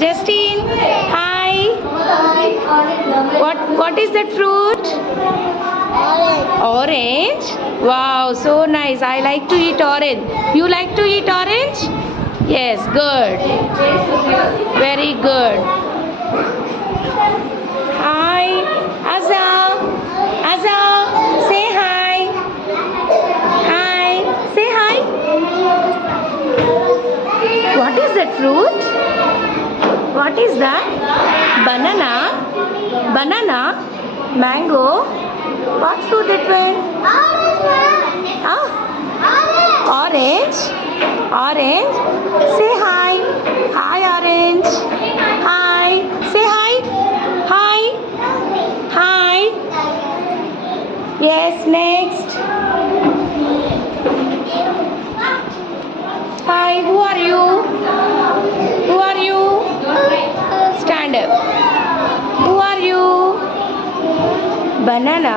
Justine, hi. What is that fruit? Orange. Wow, so nice. I like to eat orange. You like to eat orange? Yes, good. Very good. Hi, Azza. Azza, say hi. Hi, say hi. What is that fruit? What is that? Banana? Banana? Mango? What fruit it was? Ah, orange? Orange? Say hi. Hi, orange. Hi. Say hi. Hi. Hi. Yes, next. Hi, who are you? Who are you? Stand up. Who are you? Banana.